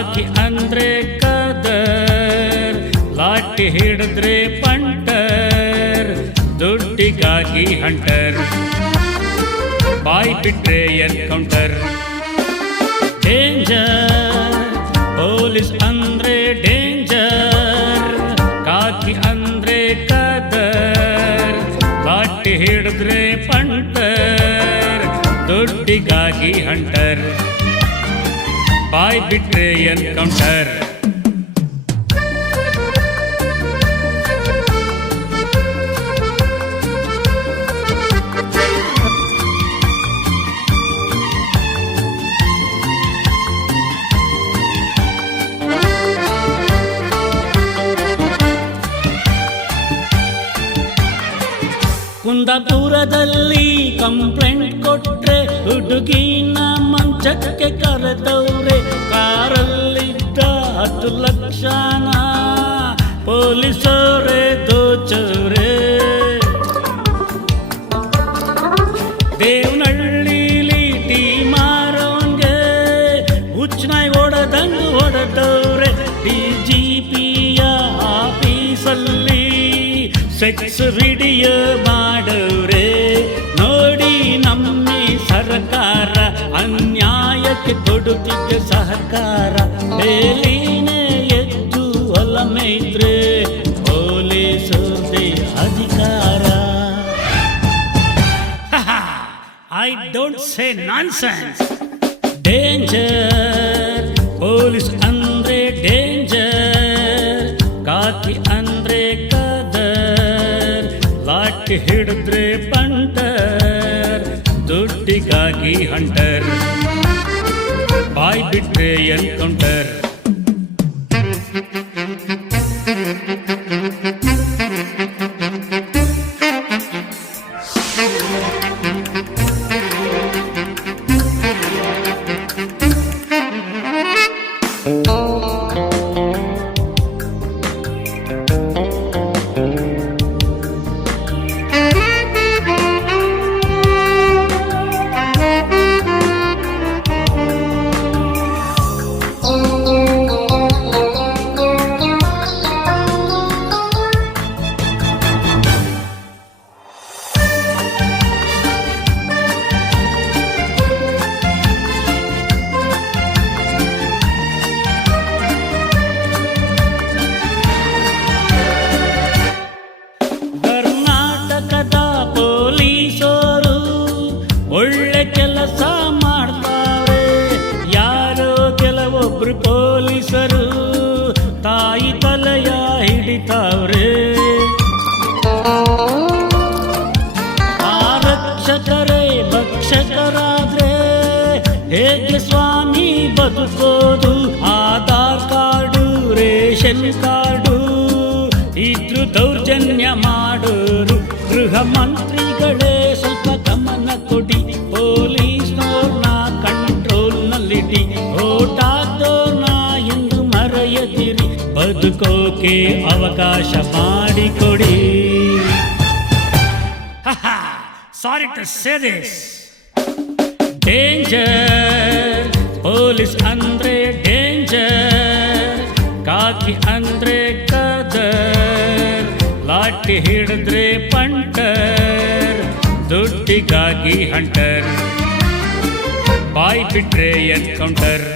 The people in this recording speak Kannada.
ಕಾಕಿ ಅಂದ್ರೆ ಕದರ್, ಲಾಠಿ ಹಿಡಿದ್ರೆ ಪಂಟರ್, ದುಡ್ಡಿಗಾಗಿ ಹಂಟರ್, ಬಾಯ್ ಬಿಟ್ರೆ ಎನ್ಕೌಂಟರ್. ಡೇಂಜರ್ ಪೊಲೀಸ್ ಅಂದ್ರೆ ಡೇಂಜರ್, ಕಾಕಿ ಅಂದ್ರೆ ಕದರ್, ಲಾಠಿ ಹಿಡಿದ್ರೆ ಪಂಟರ್, ದುಡ್ಡಿಗಾಗಿ ಹಂಟರ್, ಬಾಯ್ ಬಿಟ್ರೆ ಎನ್ಕೌಂಟರ್. ಕುಂದಾಪುರದಲ್ಲಿ ಕಂಪ್ಲೇಂಟ್ ಕೊಟ್ರೆ ಹುಡುಗಿನ ಮಂಚಕ್ಕೆ ಕರೆದವ್ರೆ, ಕಾರಲ್ಲಿದ್ದ 10 ಲಕ್ಷನ ಪೊಲೀಸರೇ ದೋಚವ್ರೆ. ದೇವನಹಳ್ಳಿಲಿ ಟೀ ಮಾರೋನ್ಗೆ ಹುಚ್ಚನಾಯ್ ಹೊಡೆದವ್ರೆ, DGPಯ ಆಫೀಸಲ್ಲಿ ಸೆಕ್ಸ್ ವಿಡಿಯೋ ಮಾಡವ್ರೆ. ನೋಡಿ ನಮ್ಮಿ ಸರ್ಕಾರ ಅನ್ಯಾಯಕ್ಕೆ ಕೊಡುತ್ತಿದ್ದ ಸಹಕಾರ, ಬೇಲಿನೇ ಎದ್ದು ಹೊಲ ಮೇಯ್ದ್ರೆ ಪೊಲೀಸರದೇ ಅಧಿಕಾರ. I don't say nonsense. Danger police ಅಂದ್ರೆ ಡೇಂಜರ್, ಕಾಕಿ ಅಂದ್ರೆ ಕದರ್, ಲಾಠಿ ಹಿಡಿದ್ರೆ ಪಂಟರ್, ದುಡ್ಡಿಗಾಗಿ ಹಂಟರ್, ಬಾಯ್ ಬಿಟ್ರೆ ಎನ್ಕೌಂಟರ್. ಒಳ್ಳೆ ಕೆಲಸ ಮಾಡ್ತಾರೆ, ಯಾರೋ ಕೆಲವೊಬ್ರು ಪೊಲೀಸರು ತಾಯಿ ತಲೆಯ ಹಿಡಿತಾವ್ರೆ. ಆರಕ್ಷಕರೇ ಭಕ್ಷಕರಾದ್ರೆ ಹೇಗೆ ಸ್ವಾಮಿ ಬದುಕೋದು? ಆಧಾರ್ ಕಾರ್ಡು ರೇಷನ್ ಕಾರ್ಡು ಇದ್ರು ದೌರ್ಜನ್ಯ ಮಾಡೋರು. ಗೃಹ ಮಂತ್ರಿಗಳೇ ಸ್ವಲ್ಪ ಗಮನ ಕೊಡಿ, ಪೊಲೀಸ್ನವ್ರನ್ನ ಕಂಟ್ರೋಲ್ನಲ್ಲಿಡಿ, ಓಟಾದೋರ್ನ ಎಂದು ಮರೆಯದಿರಿ, ಬದುಕೋಕೆ ಅವಕಾಶ ಮಾಡಿಕೊಡಿ. Sorry to say this. Danger police ಅಂದ್ರೆ ಡೇಂಜರ್, ಕಾಕಿ ಅಂದ್ರೆ ಕದರ್, ಲಾಠಿ ಹಿಡಿದ್ರೆ ಪಂಟರ್, ದುಡ್ಡಿಗಾಗಿ ಹಂಟರ್, ಬಾಯ್ ಬಿಟ್ರೆ ಎನ್ಕೌಂಟರ್.